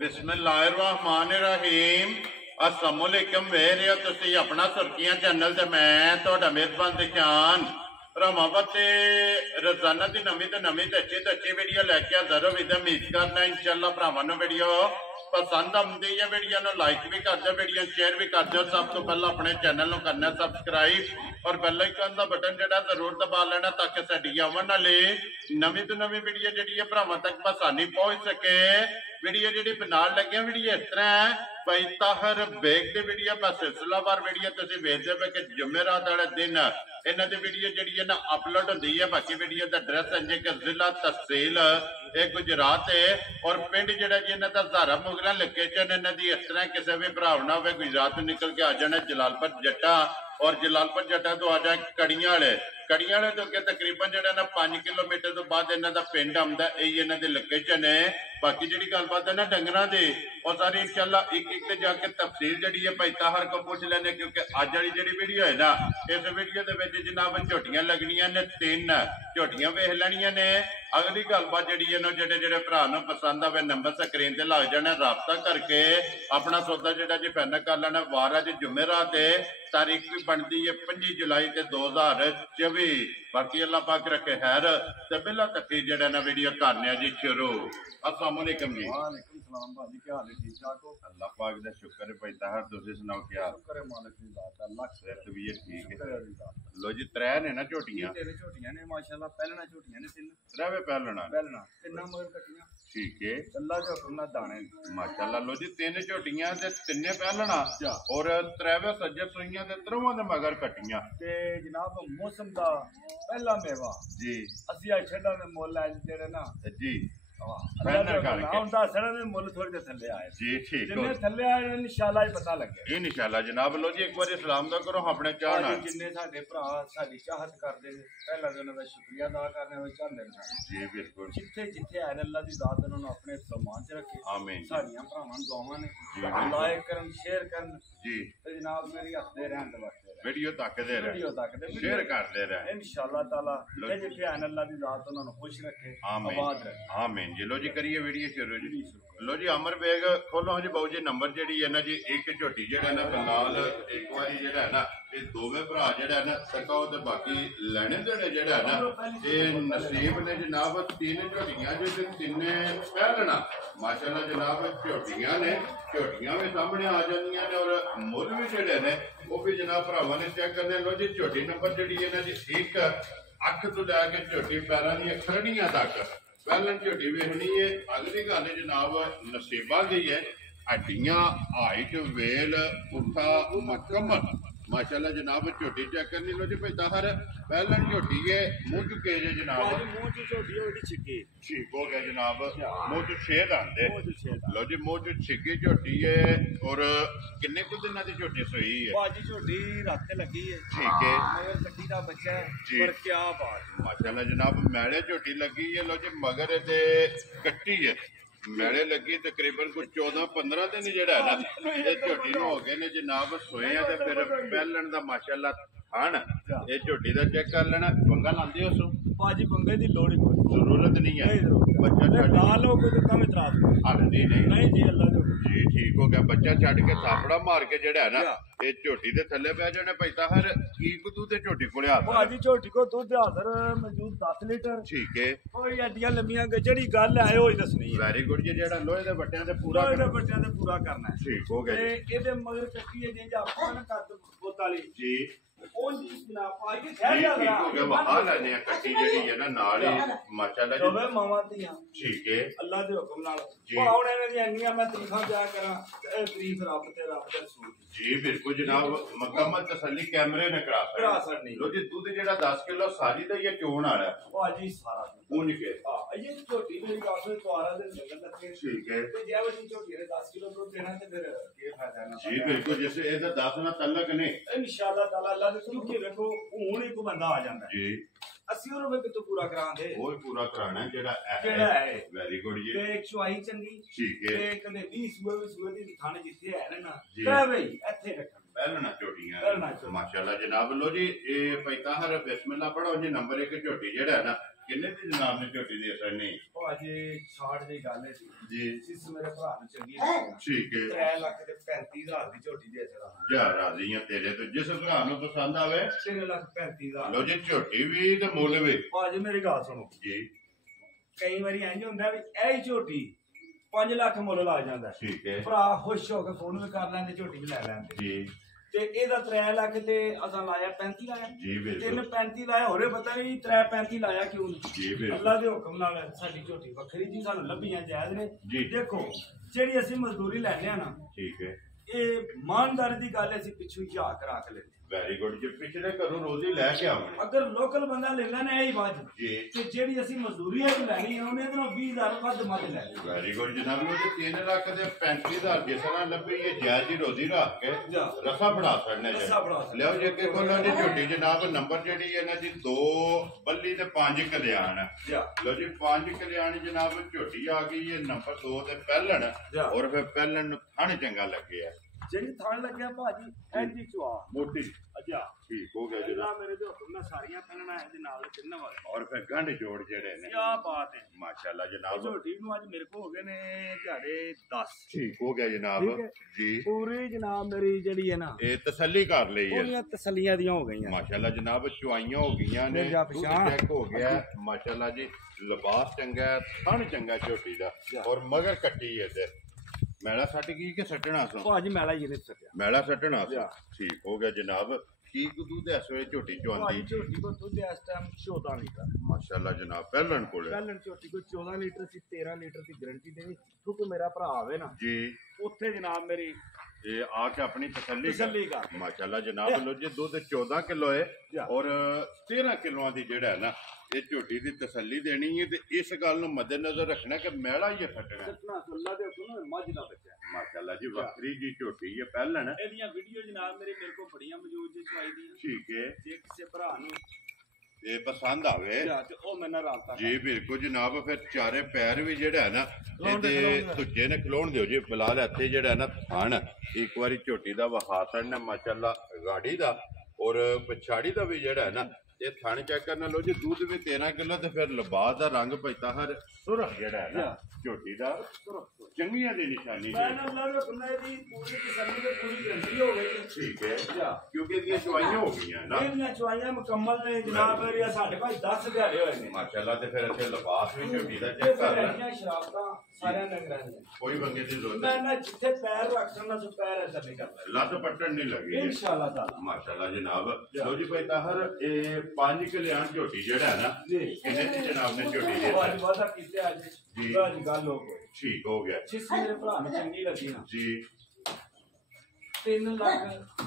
बिस्मिल्लाहिर्रहमानिर्रहीम अस्सलामुअलैकुम वेरे तुसी अपना सुर्खियां चैनल ते मैं तुहाडा मेजबान दिशान रमावत रोजाना की नवी तो अच्छी वीडियो लैके हाजिर हो उम्मीद करना इंशाअल्लाह भरावां नूं वीडियो पसंद आती है। वीडियो नूं लाइक भी कर दो, वीडियो शेयर भी कर दो। सब तो पहला अपने चैनल नूं करना सबसक्राइब और बेल आइकन का बटन जिहड़ा जरूर दबा लेना ताकि साडी आवन वाली नवी तो नवी वीडियो जिहड़ी है भरावां तक आसानी पहुंच सके। वीडियो जी बनाने लगे वीडियो इस तरह है भाई ताहर बेग की वीडियो पर सिलसिलावार वीडियो तुम वेखते पे कि जुमेरात वाले दिन इन्हों की वीडियो जी है ना अपलोड होती है। बाकी वीडियो का एड्रैस है कि जिला तहसील गुजरात है और पिंड जोड़ा जी इन्हों का धारा मुगला लोकेशन इन्हों की इस तरह किसी भी भरा ना हो गुजरात निकल के आ जाना जलालपुर जट्टा और जलालपुर जट्टा तो आ जाए कड़ियां वाले तो अगे तकरीबन जो 5 किलोमीटर तो बाद इन्हों का पिंड आता है। यही इन्हों की लोकेशन है। बाकी जी गलबात है ना डंगर की और सारी इंशाअल्लाह एक जाके तफसील जी है भाई ताहर को पूछ लेने क्योंकि अज वाली जी वीडियो है ना इस वीडियो के जनाब झोटियां लगनिया ने 3 झोटियां वेख लैनिया ने। अगली गलबात जी जेडे जेडे भरा पसंद आवे नंबर स्क्रीन से लग जाना राबता करके अपना सौदा जो जी फाइनल कर लेना। वार अज जुमेरात है, तारीख भी बनती है 5 जुलाई 2024। बाकी अल्लाह पाक रखे खैर ते बिला तक जेड़ा ना वीडियो करने जी शुरू। अस्सलाम वालेकुम जी। वालेकुम सलाम भाजी, क्या हाल है? ठीक ठाक हो? अल्लाह पाक दा शुक्र है भाई ताहर तुसी सुनाओ क्या शुक्र है मालिक दी जात अल्लाह सेहत भी ठीक है। शुक्र है। लो जी 3 ने ना झोटियां, 3 झोटियां ने माशाल्लाह, पहलना झोटियां ने 3 त्रैवे पहलना तिन्ना मगर कटियां ठीक है। अल्लाह दे हुक्म नाल दाने माशाल्लाह। लो जी 3 झोटियां ते 3 पहलना और त्रैवे सज्जे सुइयां ते त्रवां दे मगर कटियां ते जनाब मौसम दा पहला मेवा जी असि आ छड़ा दे मोल है जेड़े ना जी थोड़े थल्ले आए जी ठीक जिन्ने थल्ले आए इंशाल्लाह ही पता लगे इंशाल्लाह जनाब। लो जी एक बार सलाम दा करो अपने चाहना जिन्ने साडे भरा साडी चाहत करदे ने पहला तो उन्हां दा शुक्रिया अदा करने वे चाहंदे ने जी बिल्कुल। जिथे जिथे आए अल्लाह दी जात उन्होंने अपने सम्मान च रखे आमीन। साडियां भरावां दुआवां ने लाइक करन शेयर करन जी ते जनाब मेरी हसदे रहन ते बसदे वीडियो तकदे रहे शेयर करते रहे इंशाअल्लाह ताला जिथे जिथे आए अल्लाह दी जात उन्होंने खुश रखे आबाद रखे आमीन जी। लो जी करिए वीडियो शुरू जी। लो जी अमर बेग खोलो जी बाबू जी नंबर जी है ना जी एक झोटी जेड़ा ना फिलहाल एक बारी जेड़ा है ना ये दोवें भरा जेड़ा है ना सकाओ ते बाकी लेने देने जेड़ा है ना ये नसीब ने जनाब 3 झोटियां जो 3 पहलना माशाल्लाह जनाब झोटियां ने झोटियां भी सामने आ जांदियां ने और मुल भी जेड़े ने वो भी जनाब भरावां ने चेक करने। लो जी झोटी नंबर जी है ना जी एक अख तो लैके झोटी पैरों दी खरड़ियां तक पहलन झोटी वेखनी है। अगली गल जनाब नसीबा की है हड्डियां हाइट वेल पुट्ठा मुकम्मल माशाल्लाह जनाब झोटी चेक करनी। लो जी भाई ताहर पहलन झोटी है मुंह चुके जे जनाब मुंह च झोटी होगी छिकी ठीक हो गया जनाब मुंह च छेद आंदे। लो जी मुंह च छिकी झोटी है और किन्ने कुछ दिन की झोटी सोई है बाजी झोटी रात लगी है ठीक है मगर कट्टी का बच्चा है जी। पर क्या बात माशाल्लाह जनाब मैले झोटी लगी है। लो जी मगर ते कट्टी है मैले लगी तकरीबन कुछ 14-15 दिन जेड़ा है ना ये झोटी नु हो गए ने जनाब सोए हैं ते फिर पहलन दा माशाल्लाह थान ये झोटी दा चेक कर लेना। पंगा लांदे हो सो बाजी पंगे दी लोड़ ही कोई जरूरत नहीं है बच्चा छड़ गाल हो कोई कम इतराज हल्दी नहीं नहीं जी अल्लाह दे जी ठीक हो गया। बच्चा छड़ के थापड़ा मार के जेड़ा है ना ये झोटी दे थल्ले पै जाने भाई ताहर की दूध ते झोटी कोले हाथ बाजी झोटी को दूध हाजिर मौजूद 10 लीटर ठीक है। कोई अड्डियां लम्मियां जेड़ी गल है ओही दसनी है। वेरी गुड जी जेड़ा लोहे दे बट्टियां ते पूरा पूरा बच्चों ने पूरा करना है ठीक हो गया जी। ते एदे मगर कट्टी है जे आपन कर बोताली जी ओ जी जनाब आगे जी खैर ठीक हो गया। वहां लेने कट्टी जेड़ी है ना नाल ही माशाल्लाह जी जोवे मामा दियां ठीक है अल्लाह दे हुक्म नाल जी। भावने ने दी अन्नियां मैं तरीफां जा करा तरीफ रब ते रब दे रसूल जी बिल्कुल जनाब मुकम्मल तसल्ली कैमरे ने करा सकनी। लो जी दूध जेड़ा 10 किलो सारी दा ये चोण वाला बाजी सारा ऊन के हां ये छोटी मेरी गास में द्वारा दे लगन लगे ठीक है। ते जे वाली छोटी ने 10 किलो दूध देना ते फिर के फायदा ना जी बिल्कुल जैसे ए 10 ना तलक ने इंशाअल्लाह ताला अल्लाह दे क्योंकि देखो हूं ही को बंदा आ जांदा है जी 80 रुपए कितो पूरा करा दे वो पूरा कराना है जेड़ा है वेरी गुड जी ते एक चुआई चंगी ठीक है। ते कदे 20 सुबह दी थाने जिथे है ना जी। ते भाई ਇੱਥੇ ਰੱਖਣ पहलना झोटियां पहलना झोटियां। माशाल्लाह जनाब। लो जी ये भाई ताहर बिस्मिल्लाह पढ़ो जी नंबर 1 झोटी जेड़ा है ना ਕਿੰਨੇ ਦੀ ਜਨਾਬ ਨੇ ਝੋਟੀ ਦੀ ਅਸਰ ਨਹੀਂ ਭਾਜੀ 60 ਦੀ ਗੱਲ ਹੈ ਜੀ ਜਿਸ ਮੇਰੇ ਭਰਾ ਨੂੰ ਚੰਗੀ ਲੱਗੀ ਠੀਕ ਹੈ 3 ਲੱਖ ਤੇ 35,000 ਦੀ ਝੋਟੀ ਦੇ ਅਸਰ ਜਾ ਰਾਜ਼ੀ ਆ ਤੇਰੇ ਤੋਂ ਜਿਸ ਭਰਾ ਨੂੰ ਪਸੰਦ ਆਵੇ 3 ਲੱਖ 35,000 ਲੋ ਜੀ ਝੋਟੀ ਵੀ ਤੇ ਮੁੱਲ ਵੀ ਭਾਜੀ ਮੇਰੀ ਗੱਲ ਸੁਣੋ ਜੀ ਕਈ ਵਾਰੀ ਇੰਜ ਹੁੰਦਾ ਵੀ ਇਹ ਹੀ ਝੋਟੀ 5 ਲੱਖ ਮੁੱਲ ਲੱਗ ਜਾਂਦਾ ਠੀਕ ਹੈ ਭਰਾ ਖੁਸ਼ ਹੋ ਕੇ ਫੋਨ ਵੀ ਕਰ ਲੈਂਦੇ ਝੋਟੀ ਵੀ ਲੈ ਲੈਂਦੇ ਜੀ ਤੇ ਇਹਦਾ 3 ਲੱਖ ਤੇ ਅਸਾਂ ਲਾਇਆ 35 ਲਾਇਆ ਜੀ ਬਿਲਕੁਲ 3.35 ਲਾਇਆ ਹੋਰੇ ਪਤਾ ਨਹੀਂ 3.35 ਲਾਇਆ ਕਿਉਂ ਨਹੀਂ ਜੀ ਬਿਲਕੁਲ ਅੱਲਾ ਦੇ ਹੁਕਮ ਨਾਲ ਸਾਡੀ ਝੋਟੀ ਵੱਖਰੀ ਜੀ ਸਾਨੂੰ ਲੱਭੀਆਂ ਜਾਇਜ਼ ਨੇ ਜੀ। ਦੇਖੋ ਜਿਹੜੀ ਅਸੀਂ ਮਜ਼ਦੂਰੀ ਲੈਣੇ ਆ ਨਾ ਠੀਕ ਹੈ ਇਹ ਇਮਾਨਦਾਰੀ ਦੀ ਗੱਲ ਹੈ, ਅਸੀਂ ਪਿੱਛੋਂ ਹੀ ਝਾਕ ਰੱਖ ਲੈਂਦੇ ਵੈਰੀ ਗੁੱਡ ਜੇ ਪਿਛਲੇ ਘਰੋਂ ਰੋਜ਼ੀ ਲੈ ਕੇ ਆਵਣੇ ਅਗਰ ਲੋਕਲ ਬੰਦਾ ਲੈਣਾ ਨਾ ਇਹ ਹੀ ਵੱਧ ਜੀ ਤੇ ਜਿਹੜੀ ਅਸੀਂ ਮਜ਼ਦੂਰੀ ਹੈ ਲੈਣੀ ਹੈ ਉਹਨੇ ਇਹਦੇ ਨਾਲ 20,000 ਵੱਧ ਮੱਝ ਲੈ ਲਈ ਵੈਰੀ ਗੁੱਡ ਜਨਾਬ ਨੂੰ ਤੇ 3 ਲੱਖ ਦੇ 35,000 ਜਿਸ ਤਰ੍ਹਾਂ ਲੱਭੀ ਇਹ ਜਾਇਜ਼ ਦੀ ਰੋਜ਼ੀ ਰੱਖ ਕੇ ਰਸਾ ਬਣਾ ਛੱਡਨੇ ਰਸਾ ਬਣਾ ਜੀ ਲਿਓ ਜੇ ਕਿ ਕੋਲੋਂ ਦੀ ਝੋਟੀ ਜਨਾਬ ਨੰਬਰ ਜਿਹੜੀ ਇਹਨਾਂ ਦੀ 2 ਬੱਲੀ ਤੇ 5 ਕਲਿਆਣ ਲਓ ਜੀ 5 ਕਲਿਆਣ ਜਨਾਬ ਝੋਟੀ ਆ ਗਈ ਇਹ ਨੰਬਰ 2 ਤੇ ਪਹਿਲਣ ਔਰ ਫਿਰ ਪਹਿਲਣ ਨੂੰ ਥਣ ਚੰਗਾ ਲੱਗਿਆ ਜਿਹੜੀ ਥਣ ਲੱਗਿਆ ਭਾਜੀ ਐਂਜੀ ਚੁਆ ਮੋਟੀ ਅੱਛਾ ਠੀਕ ਹੋ ਗਿਆ ਅੱਲਾ ਜਨਾਬ ਮੇਰੇ ਦੇ ਹੁਕਮ ਨਾਲ ਸਾਰੀਆਂ ਪਹਿਲਣਾ ਇਹਦੇ ਨਾਲ ਤਿੰਨ ਵਾਰ ਔਰ ਫਿਰ ਗੰਢ ਜੋੜ ਜਿਹੜੇ ਨੇ ਕੀ ਬਾਤ ਹੈ ਮਾਸ਼ਾਅੱਲਾ ਜਨਾਬ ਝੋਟੀ ਨੂੰ ਅੱਜ ਮੇਰੇ ਕੋਲ ਹੋ ਗਏ ਨੇ ਦਿਹਾੜੇ 10 ਠੀਕ ਹੋ ਗਿਆ ਜਨਾਬ ਠੀਕ ਹੈ। ਜੀ ਪੂਰੀ ਜਨਾਬ ਮੇਰੀ ਜਿਹੜੀ ਹੈ ਨਾ ਇਹ ਤਸੱਲੀ ਕਰ ਲਈ ਹੈ ਪੂਰੀਆਂ ਤਸੱਲੀਆਂ ਦੀਆਂ ਹੋ ਗਈਆਂ ਮਾਸ਼ਾਅੱਲਾ ਜਨਾਬ ਚੁਆਈਆਂ ਹੋ ਗਈਆਂ ਨੇ ਜਾ ਪਛਾਣ। ਚੈੱਕ ਹੋ ਗਿਆ ਮਾਸ਼ਾਅੱਲਾ ਜੀ ਲਿਬਾਸ ਚੰਗਾ ਹੈ ਥਣ ਚੰਗਾ ਝੋਟੀ ਦਾ ਔਰ ਮਗਰ ਕੱਟੀ ਹੈ ਤੇ ਮੈਲਾ ਸੱਟ ਗਈ ਕਿ ਸੱਟਣਾ ਸੋ ਭਾਜੀ ਮੈਲਾ ਹੀ ਇਹਨੇ ਸੱਟਿਆ ਮੈਲਾ ਸੱਟਣਾ ਸੋ ਠੀਕ ਹੋ ਗਿਆ ਜਨਾਬ ਕੀ ਦੁੱਧ ਇਸ ਵੇਲੇ ਝੋਟੀ ਚੋਂਦੀ ਭਾਜੀ ਝੋਟੀ ਕੋ ਦੁੱਧ ਇਸ ਟਾਈਮ 14 ਲੀਟਰ ਮਾਸ਼ਾਅੱਲਾ ਜਨਾਬ ਪਹਿਲਣ ਕੋਲੇ ਪਹਿਲਣ ਝੋਟੀ ਕੋ 14 ਲੀਟਰ ਸੀ 13 ਲੀਟਰ ਦੀ ਗਾਰੰਟੀ ਦੇਣੀ ਕਿਉਂਕਿ ਮੇਰਾ ਭਰਾ ਆਵੇ ਨਾ ਜੀ ਉੱਥੇ ਜਨਾਬ ਮੇਰੀ ਇਹ ਆ ਕੇ ਆਪਣੀ ਤਸੱਲੀ ਕਰ ਮਾਸ਼ਾਅੱਲਾ ਜਨਾਬ ਲੋ ਜੀ ਦੁੱਧ 14 ਕਿਲੋ ਹੈ ਔਰ 13 ਕਿਲੋਆਂ ਦੀ ਜਿਹੜਾ ਹੈ ਨਾ ਇਹ ਝੋਟੀ ਦੀ ਤਸੱਲੀ ਦੇਣੀ ਹੈ ਤੇ ਇਸ ਗੱਲ ਨੂੰ ਮੱਦੇਨਜ਼ਰ ਰੱਖਣਾ ਕਿ ਮੈਲਾ ਹੀ ਫਟਣਾ ਸੱਟਣਾ ਅੱਲਾ ਦੇ ਹੁਕਮ ਮੱਝ ਦਾ ਬੱਚਾ ਮਾਸ਼ਾਅੱਲਾ ਜੀ ਵੱਖਰੀ ਜੀ ਝੋਟੀ ਹੈ ਪਹਿਲਣ ਇਹਦੀਆਂ ਵੀਡੀਓ ਜਨਾਬ ਮੇਰੇ ਕੋਲ ਬੜੀਆਂ ਮੌਜੂਦ ਜੀ ਚਵਾਈ ਦੀਆਂ ਠੀਕ ਹੈ ਜੇ ਕਿਸੇ ਭਰਾ ਨੂੰ ਇਹ ਪਸੰਦ ਆਵੇ ਤੇ ਉਹ ਮੇਰੇ ਨਾਲ ਰਾਬਤਾ ਜੀ ਬਿਲਕੁਲ ਜਨਾਬ ਫਿਰ ਚਾਰੇ ਪੈਰ ਵੀ ਜਿਹੜਾ ਹੈ ਨਾ ਇਹਦੇ ਦੂਜੇ ਨੇ ਖਲੋਣ ਦਿਓ ਜੀ ਫਿਲਹਾਲ ਇੱਥੇ ਜਿਹੜਾ ਨਾ ਥਣ ਇੱਕ ਵਾਰੀ ਝੋਟੀ ਦਾ ਵਹਾ ਛੱਡਣਾ ਮਾਸ਼ਾਅੱਲਾ ਗਾੜੀ ਦਾ ਔਰ ਪਛਾੜੀ ਦਾ ਵੀ ਜਿਹੜਾ ਹੈ ਨਾ ਇਹ ਥਣ ਚੈੱਕ ਕਰਨ ਲੋ ਜੀ ਦੁੱਧ ਵੀ 13 ਕਿਲੋ ਤੇ ਫਿਰ ਲਿਬਾਸ ਦਾ ਰੰਗ ਪੈਤਾ ਹਰ ਸੁਰਖ ਜਿਹੜਾ ਹੈ ਨਾ ਝੋਟੀ ਦਾ ਚੰਗੀਆਂ ਦੀ ਨਿਸ਼ਾਨੀ ਮੈਂ ਨਾ ਅੱਲਾ ਦੇ ਹੁਕਮ ਨਾਲ ਦੀ ਪੂਰੀ ਤਸੱਲੀ ਤੇ ਪੂਰੀ ਗਰੰਟੀ ਹੋ ਗਈ ਠੀਕ ਹੈ ਕਿਉਂਕਿ ਇਹਦੀਆਂ ਚਵਾਈਆਂ ਹੋ ਗਈਆਂ ਨਾ ਇਹਦੀਆਂ ਚਵਾਈਆਂ ਮੁਕੰਮਲ ਨੇ ਜਨਾਬ ਮੇਰੀ ਸਾਡੇ ਭਾਈ 10 ਦਿਹਾੜੇ ਹੋਏ ਨੇ ਮਾਸ਼ਾਅੱਲਾ ਤੇ ਫਿਰ ਇੱਥੇ ਲਿਬਾਸ ਵੀ ਝੋਟੀ ਦਾ ਚੈੱਕ ਕਰ ਲੈ ਇਹਦੀਆਂ ਸ਼ਰਾਬਤਾਂ ਸਾਰਿਆਂ ਨੇ ਕਰਾਈਆਂ ਕੋਈ ਬੰਗੇ ਦੀ ਜ਼ਰੂਰਤ ਮੈਂ ਨਾ ਜਿੱਥੇ ਪੈਰ ਰੱਖਣ ਨਾ ਪੈਰ ਐਸਾ ਨਹੀਂ ਕਰਦਾ ਲੱਤ ਪੱਟਣ ਨਹੀਂ ਲੱਗੀ ਇਨਸ਼ਾਅੱਲਾ ਤਾਲਾ ਮਾਸ਼ਾਅੱਲਾ ਜਨਾਬ ਲੋ ਜੀ ਭਾਈ ਤਾਹਰ ਇਹ 5 ਕਲਿਆਣ ਝੋਟੀ ਜਿਹੜਾ ਹੈ ਨਾ ਕਿੰਨੇ ਦੀ ਜਨਾਬ ਨੇ ਝੋਟੀ ਦੇ ਅੱਜ ਵਾਦਾ ਕੀਤੇ ਅੱਜ ਜੀ ਗੱਲ ਹੋ ਗਈ ਠੀਕ ਹੋ ਗਿਆ ਜਿਸ ਮੇਰੇ ਭਰਾ ਨੂੰ ਚੰਗੀ ਲੱਗੀ ਨਾ ਜੀ 3 ਲੱਖ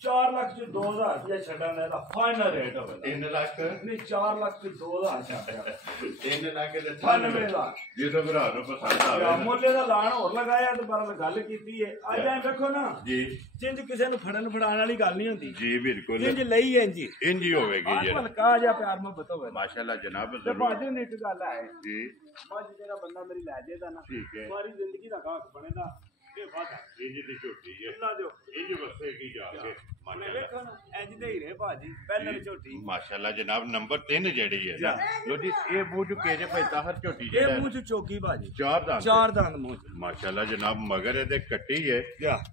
4 ਲੱਖ ਚ 2000 ਰੁਪਇਆ ਛੱਡਣ ਦਾ ਇਹਦਾ ਫਾਈਨਲ ਰੇਟ ਹੋਵੇ 3 ਲੱਖ ਨਹੀਂ 4 ਲੱਖ ਤੇ 2000 ਛੱਡਿਆ 3 ਲੱਖ ਦੇ 98 ਦਾ ਜਿਹਦੇ ਭਰਾ ਨੂੰ ਪਸੰਦ ਆਵੇ ਮੁੱਲੇ ਦਾ ਲਾਣ ਹੋਰ ਲਗਾਇਆ ਤੇ ਪਰ ਗੱਲ ਕੀਤੀ ਹੈ ਅੱਜ ਐ ਵੇਖੋ ਨਾ ਜੀ ਜਿੰਜ ਕਿਸੇ ਨੂੰ ਫੜਨ ਫੜਾਉਣ ਵਾਲੀ ਗੱਲ ਨਹੀਂ ਹੁੰਦੀ ਜੀ ਬਿਲਕੁਲ ਜਿੰਜ ਲਈ ਹੈ ਇੰਜ ਇੰਜ ਹੀ ਹੋਵੇਗੀ ਆਹ ਜਰਾ ਹਲਕਾ ਜਿਹਾ ਪਿਆਰ ਮੁਹੱਬਤ ਹੋਵੇ ਮਾਸ਼ਾਅੱਲਾ ਜਨਾਬ ਤੇ ਜ਼ਰੂਰ ਬਾਜੀ ਨੇ ਇੱਕ ਗੱਲ ਹੈ ਜੀ ਮੱਝ ਜਿਹੜਾ ਬੰਦਾ ਮੇਰੀ ਲੈ ਜਾਏਦਾ ਨਾ ਠੀਕ ਹੈ ਸਾਰੀ ਜ਼ਿੰਦਗੀ ਦਾ ਗਾਹਕ ਬਣੇਗਾ ਇਹ ਵਾਦਾ ਇੰਜ ਦੀ ਝੋਟੀ ਹੈ ਅੱਲਾ ਦਿਓ ਇੰਜ ਵਸੇਗੀ ਜਾ ਕੇ ਮੈਂ ਵੇਖੋ ਨਾ ਇੰਜ ਦੇ ਹੀ ਰਹੇ ਬਾਜੀ ਪਹਿਲਾਂ ਝੋਟੀ ਮਾਸ਼ਾਅੱਲਾ ਜਨਾਬ ਨੰਬਰ 3 ਜਿਹੜੀ ਹੈ ਨਾ ਲੋ ਜੀ ਇਹ ਮੂੰਹ ਚੁੱਕੇ ਜੇ ਭਾਈ ਤਾਹਰ ਝੋਟੀ ਜਿਹੜਾ ਇਹ ਮੂੰਹ ਚ ਚੋਕੀ ਬਾਜੀ ਚਾਰ ਦੰਦ ਮੂੰਹ ਚ ਮਾਸ਼ਾਅੱਲਾ ਜਨਾਬ ਮਗਰ ਇਹਦੇ ਕੱਟੀ ਹੈ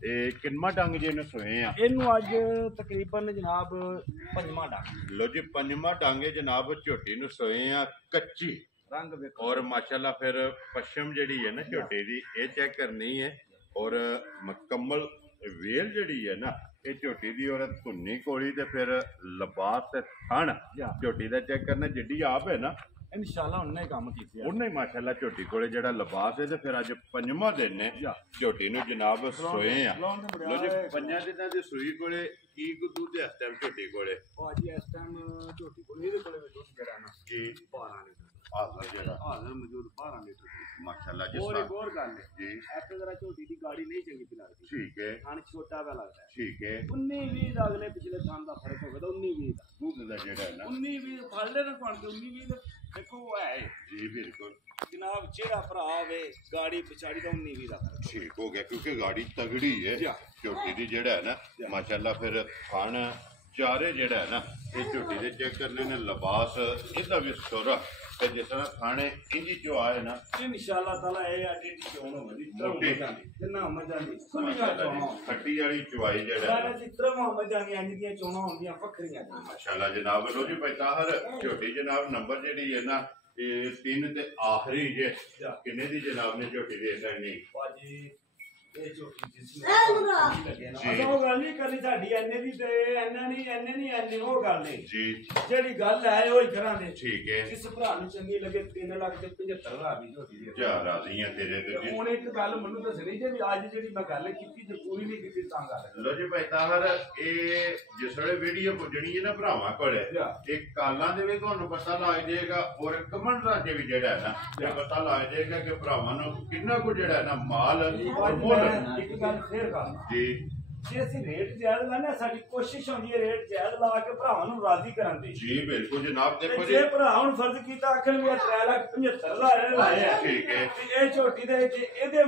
ਇਹ ਕਿੰਨਾ ਡੰਗ ਜੇ ਨੂੰ ਸੋਏ ਆ ਇਹਨੂੰ ਅੱਜ ਤਕਰੀਬਨ ਜਨਾਬ 5ਵਾਂ ਡੰਗ ਲੋ ਜੀ 5ਵਾਂ ਡਾਂਗੇ ਜਨਾਬ ਝੋਟੀ ਨੂੰ ਸੋਏ ਆ ਕੱਚੀ ਰੰਗ ਵੇਖੋ ਔਰ ਮਾਸ਼ਾਅੱਲਾ ਫਿਰ ਪਸ਼ਮ ਜਿਹੜੀ ਹੈ ਨਾ ਝੋਟੀ ਦੀ ਇਹ ਚੈੱਕ ਕਰਨੀ ਹੈ ਔਰ ਮੁਕੰਮਲ ਵੇਲ ਜਿਹੜੀ ਹੈ ਨਾ ਇਹ ਝੋਟੀ ਦੀ ਔਰ ਧੁੰਨੀ ਕੋਲੀ ਤੇ ਫਿਰ ਲਿਬਾਸ ਤੇ ਥਣ ਝੋਟੀ ਦਾ ਚੈੱਕ ਕਰਨਾ ਜਿੱਡੀ ਆਪ ਹੈ ਨਾ ਇਨਸ਼ਾਅੱਲਾ ਉਹਨੇ ਕੰਮ ਕੀਤੇ ਉਹਨੇ ਮਾਸ਼ਾਅੱਲਾ ਝੋਟੀ ਕੋਲੇ ਜਿਹੜਾ ਲਿਬਾਸ ਹੈ ਤੇ ਫਿਰ ਅੱਜ 5ਵਾਂ ਦਿਨ ਨੇ ਝੋਟੀ ਨੂੰ ਜਨਾਬ ਸੋਏ ਆ ਲੋ ਜੀ 5 ਦਿਨਾਂ ਦੀ ਸੂਈ ਕੋਲੇ ਕੀ ਦੁੱਧ ਦੇ ਇਸ ਟਾਈਮ ਝੋਟੀ ਕੋਲੇ ਭਾਜੀ ਇਸ ਟਾਈਮ ਝੋਟੀ ਕੋਲੇ ਇਹਦੇ ਕੋਲੇ ਦੁੱਧ ਜਿਹੜਾ ਨਾ ਜੀ 12 ਲੀਟਰ ਹਾਜ਼ਰ ਜਿਹੜਾ ਹਾਜ਼ਰ ਮੌਜੂਦ 12 ਲੀਟਰ ਮਾਸ਼ਾਅੱਲਾ ਜੀ ਹੋਰ ਇੱਕ ਹੋਰ ਗੱਲ ਹੈ ਜੀ ਇੱਥੇ ਜ਼ਰਾ ਝੋਟੀ ਦੀ ਗਾੜੀ ਨਹੀਂ ਚੰਗੀ ਲੱਗਦੀ ਠੀਕ ਹੈ ਖਾਣ ਛੋਟਾ ਵਾ ਲੱਗਦਾ ਹੈ ਠੀਕ ਹੈ 19-20 ਦਾ ਅਗਲੇ ਪਿਛਲੇ ਥਾਂ ਦਾ ਫਰਕ ਹੋਵੇ ਤਾਂ 19-20 ਦਾ ਦੁੱਧ ਦਾ ਜਿਹੜਾ ਹੈ ਨਾ 19-20 ਫੜ ਲੈ ਨਾ ਪਣ ਕੇ 19-20 ਦਾ ਦੇਖੋ ਉਹ ਹੈ ਜੀ ਬਿਲਕੁਲ ਜਨਾਬ ਜਿਹੜਾ ਭਰਾ ਹੋਵੇ ਗਾੜੀ ਪਿਛਾੜੀ ਦਾ 19-20 ਦਾ ਫਰਕ ਠੀਕ ਹੋ ਗਿਆ ਕਿਉਂਕਿ ਗਾੜੀ ਤਗੜੀ ਹੈ ਝੋਟੀ ਦੀ ਜਿਹੜਾ ਹੈ ਨਾ ਮਾਸ਼ਾਅੱਲਾ ਫਿਰ ਥਣ ਚਾਰੇ ਜਿਹੜਾ ਹੈ ਨਾ ਇਹ ਝੋਟੀ ਦੇ ਚੈੱਕ ਕਰ ਲੈਣੇ ਲਿਬਾਸ ਇਹਦਾ ਵੀ ਸੁਰ ਤੇ ਜਿਸ ਤਰ੍ਹਾਂ ਖਾਣੇ ਇੰਜੀ ਜੋ ਆਏ ਨਾ इंशाल्लाह ताला ये आटे दी चोण होगी मोटी। कितना मजा नहीं खुलियां चोणा खट्टी वाली चुवाई ਜਿਹੜਾ सारे चित्र मजा नहीं इंज ਦੀਆਂ ਚੋਣਾਂ ਹੁੰਦੀਆਂ ਫਖਰੀਆਂ ਮਾਸ਼ਾਅੱਲਾ ਜਨਾਬ ਲੋ ਜੀ ਭਾਈ ਤਾਹਰ ਝੋਟੀ ਜਨਾਬ ਨੰਬਰ ਜਿਹੜੀ ਹੈ ਨਾ ਇਹ 3 ਤੇ ਆਖਰੀ ਜੇ ਕਿੰਨੇ ਦੀ ਜਨਾਬ ਨੇ ਝੋਟੀ ਦੇ ਦੇਣੀ ਬਾਜੀ ਇਹ ਝੋਟੀ ਜਿਸ ਨੂੰ ਲੱਗੇ ਨਾ ਉਹ ਗੱਲ ਨਹੀਂ ਕਰਨੀ ਸਾਡੀ ਐਨੇ ਦੀ ਤੇ ਐਨੇ ਨਹੀਂ ਉਹ ਗੱਲ ਨਹੀਂ ਜੀ ਜਿਹੜੀ ਗੱਲ ਹੈ ਉਹ ਹੀ ਕਰਾਂਗੇ ਠੀਕ ਹੈ ਜਿਸ ਭਰਾ ਨੂੰ ਚੰਗੀ ਲੱਗੇ 3 ਲੱਖ ਤੇ 75000 ਦੀ ਝੋਟੀ ਦੀ ਜਾ ਰਾਜ਼ੀਆਂ ਤੇਰੇ ਤੇ ਜੀ ਹੁਣ ਇੱਕ ਗੱਲ ਮੈਨੂੰ ਦੱਸਣੀ ਜੇ ਵੀ ਅੱਜ ਜਿਹੜੀ ਮੈਂ ਗੱਲ ਕੀਤੀ ਤੇ ਪੂਰੀ ਨਹੀਂ ਕੀਤੀ ਤਾਂ ਗੱਲ ਲੋ ਜੀ ਭਾਈ ਤਾਹਰ ਇਹ ਜਿਸ ਵੇਲੇ ਵੀਡੀਓ ਪੁੱਜਣੀ ਹੈ ਨਾ ਭਰਾਵਾਂ ਕੋਲ ਇਹ ਕਾਲਾਂ ਦੇ ਵੀ ਤੁਹਾਨੂੰ ਪਤਾ ਲੱਗ ਜਾਏਗਾ ਔਰ ਕਮੈਂਟਾਂ ਦੇ ਵੀ ਜਿਹੜਾ ਹੈ ਨਾ ਇਹ ਪਤਾ ਲੱਗ ਜਾਏਗਾ ਕਿ ਭਰਾਵਾਂ ਨੂੰ ਕਿੰਨਾ ਕੁ ਜਿਹੜਾ ਹੈ ਨਾ ਮਾਲ ਔਰ ਮੁੱਲ ਇੱਕ ਗੱਲ ਫੇਰ ਕਰਨਾ ਜੀ ਜੇ ਅਸੀਂ ਰੇਟ ਜਾਇਜ਼ ਲਾਣੇ ਸਾਡੀ ਕੋਸ਼ਿਸ਼ ਹੁੰਦੀ ਹੈ ਰੇਟ ਜਾਇਜ਼ ਲਾ ਕੇ ਭਰਾਵਾਂ ਨੂੰ ਰਾਜ਼ੀ ਕਰਨ ਦੀ ਜੀ ਬਿਲਕੁਲ ਜਨਾਬ ਦੇਖੋ ਜੀ ਜੇ ਭਰਾ ਹੁਣ ਫਰਜ਼ ਕੀਤਾ ਆਖਣ ਵੀ 3,75,000 ਲਾਏ ਆ ਠੀਕ ਹੈ ਤੇ ਇਹ ਝੋਟੀ ਦੇ ਵਿੱਚ ਇਹਦੇ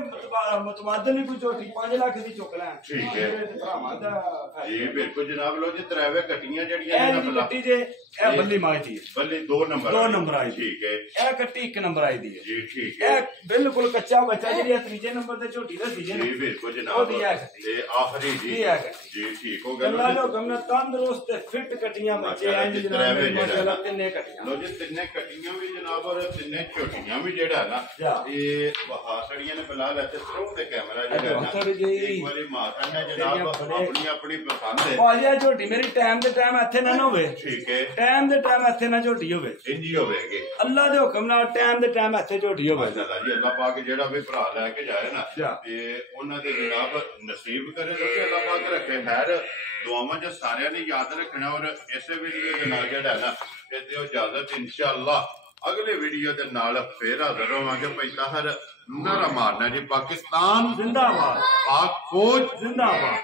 ਮੁਤਮਾਦਨ ਕੋਈ ਝੋਟੀ 5 ਲੱਖ ਦੀ ਚੁੱਕ ਲੈਣ ਠੀਕ ਹੈ ਭਰਾਵਾਂ ਦਾ ਜੀ ਬਿਲਕੁਲ ਜਨਾਬ ਲੋ ਜੀ ਤਰਾਵੇ ਕੱਟੀਆਂ ਜਿਹੜੀਆਂ ਇਹ ਇਹਨਾਂ ਜਿਹੜੀ ਬਲਾ ਕੱਟੀ ਜੇ ਇਹ ਬੱਲੀ ਮਾਗਦੀ ਹੈ ਬੱਲੇ 2 ਨੰਬਰ 2 ਨੰਬਰ ਆਈ ਠੀਕ ਹੈ ਇਹ ਕੱਟੀ 1 ਨੰਬਰ ਆਈ ਦੀ ਹੈ ਜੀ ਠੀਕ ਹੈ ਇਹ ਬਿਲਕੁਲ ਕੱਚਾ ਬੱਚਾ ਜਿਹੜੀ ਇਹ ਤੀਜੇ ਨੰਬਰ ਤੇ ਝੋਟੀ ਦਾ ਸੀਜਨ ਜੀ ਬਿਲਕੁਲ ਜਨਾਬ ਉਹਦੀ ਹੈ ਕੱਟੀ ਤੇ ਆਖਰੀ ਜੀ ਇਹ ਹੈ ਕੱਟੀ ਜੀ ਠੀਕ ਹੋ ਗਿਆ ਗੱਲਾਂ ਜੋ ਕਮਨਾ ਤੰਦਰੁਸਤ ਤੇ ਫਿੱਟ ਕੱਟੀਆਂ ਬੱਚੇ ਇੰਜ ਜਨਾਬ ਮਾਸ਼ਾਅੱਲਾ ਤਿੰਨੇ ਕੱਟੀਆਂ ਲੋ ਜੀ ਤਿੰਨੇ ਕੱਟੀਆਂ ਵੀ ਜਨਾਬ ਔਰ ਤਿੰਨੇ ਝੋਟੀਆਂ ਵੀ ਜਿਹੜਾ ਨਾ ਇਹ ਬਹਾਸੜੀਆਂ ਨੇ ਬਲਾਲ ਇੱਥੇ ਸਰੋਂ ਤੇ ਕੈਮਰਾ ਜਿਹੜਾ ਨਾ ਇੱਕ ਵਾਰੀ ਮਾਤਾ ਨੇ ਜਨਾਬ ਆਪਣੀ ਆਪਣੀ ਪਸੰਦ ਹੈ ਭਾਜਾ ਝੋਟੀ ਮੇਰੀ ਟਾਈਮ ਦੇ ਟਾਈਮ ਇੱਥੇ ਨਾ ਹੋਵੇ ਠੀਕ ਹੈ ਟਾਈਮ ਦੇ ਟਾਈਮ ਇੱਥੇ ਨਾ ਝੋਟੀ ਹੋਵੇ ਇੰਜੀ ਹੋਵੇਗੀ ਅੱਲਾ ਦੇ ਹੁਕਮ ਨਾਲ ਟਾਈਮ ਦੇ ਟਾਈਮ ਇੱਥੇ ਝੋਟੀ ਹੋਵੇ ਮਾਸ਼ਾਅੱਲਾ ਜੀ ਅੱਲਾਹ ਪਾਕ ਜਿਹੜਾ ਵੀ ਭਰਾ ਲੈ ਕੇ ਜਾਏ ਨਾ ਤੇ ਉਹਨਾਂ ਦੇ ਜਨਾਬ ਨਸੀਬ ਕਰੇ ਕਿ ਅੱਲਾਹ ਪਾਕ ਰੱਖੇ ਖੈਰ ਦੁਆਵਾਂ ਚ ਸਾਰਿਆਂ ਨੇ ਯਾਦ ਰੱਖਣਾ ਔਰ ਇਸੇ ਵੀਡੀਓ ਦੇ ਨਾਲ ਜਿਹੜਾ ਹੈ ਨਾ ਤੇ ਦਿਓ ਇਜਾਜ਼ਤ ਇਨਸ਼ਾਅੱਲਾ ਅਗਲੇ ਵੀਡੀਓ ਦੇ ਨਾਲ ਫੇਰ ਹਾਜ਼ਰ ਹੋਵਾਂਗੇ ਭਾਈ ਤਾਹਰ ਨਾਰਾ ਮਾਰਨਾ ਜੀ ਪਾਕਿਸਤਾਨ ਜ਼ਿੰਦਾਬਾਦ ਪਾਕ ਫੌਜ ਜ਼ਿੰਦਾਬਾਦ